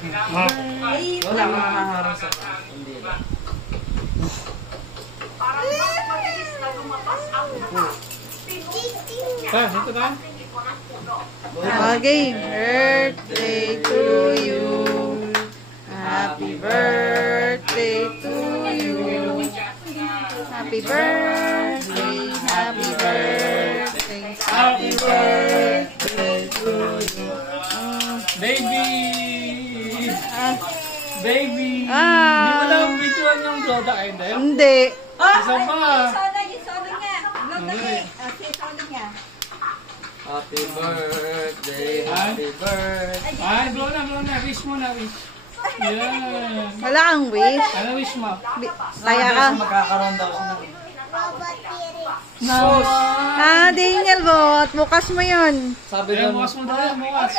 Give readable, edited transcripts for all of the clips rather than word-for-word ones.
Wala makaharang sa hindi ba? Ito ka? Okay, birthday to you. Happy birthday to you. Happy birthday, happy birthday, happy birthday to you. Baby! Baby! Hindi mo Ah, na videoan yung Zoda kayo dahil? hindi. Isa pa! Happy birthday, happy birthday. Ay, blow na. Wish mo na, wish. Yan. Wala kang wish. Ano wish mo? Kaya ka. Magkakaroon daw siya ng... Sus! Daniel Bot, bukas mo yun. Sabi Ayan, lang, bukas mo dali, bukas.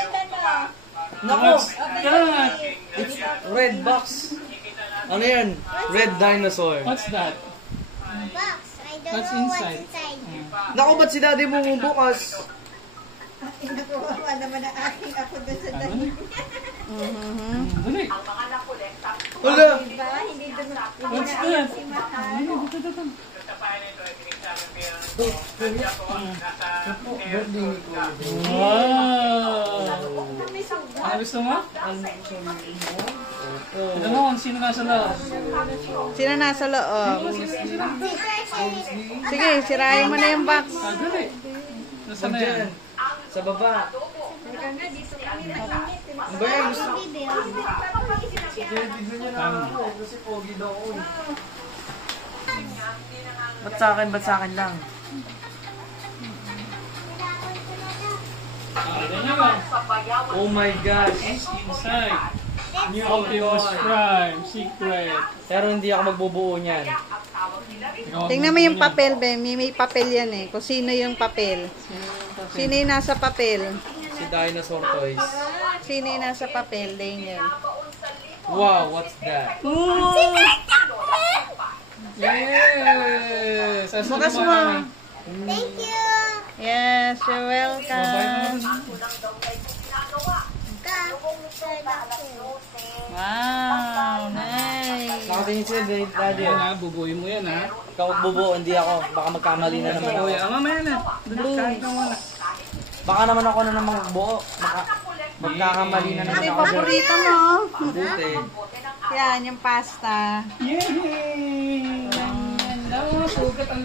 naku! Yan! It's red box. Ano yan? Red dinosaur. What's that? Box. I don't What's know inside? what's inside. Naku, ba't si daddy mo bukas? Nakuha naman ang aking ako doon sa Ano? Dali. Wala! diba? Hindi doon What's that? Wow! Ano gusto mo? Ito mo kung sino nasa loob. Sino nasa loob? Sige, sirayin mo na yung box. Dali. Nasa na yan? Sa baba. Ano ba yan? Gusto Kasi pogi daw ako. Ba't sa akin lang? Ganyan ba? Oh my gosh. Inside. New Optimus Prime. Secret. Pero hindi ako magbubuo niyan. Tingnan mo yung papel, be. May papel yan eh. Kung sino yung papel. Sino yung nasa papel? Si Dinosaur Toys. Sino yung nasa papel, Daniel? Wow, what's that? Yes! Bukas mo. Thank you. Yes, you're welcome. Wow, nice. Nakatingin sila daddy. Yan ha, bubuin mo yan ha. Ikaw magbubuo, hindi ako. Baka magkamali na naman ako. Kuya, mamaya na. Kahit na wala. Baka naman ako na naman magbuo. Magkakamali na Ano naman yung ako. paborito mo? Buti. Yan, yung pasta. Yay! Hello, sugat ang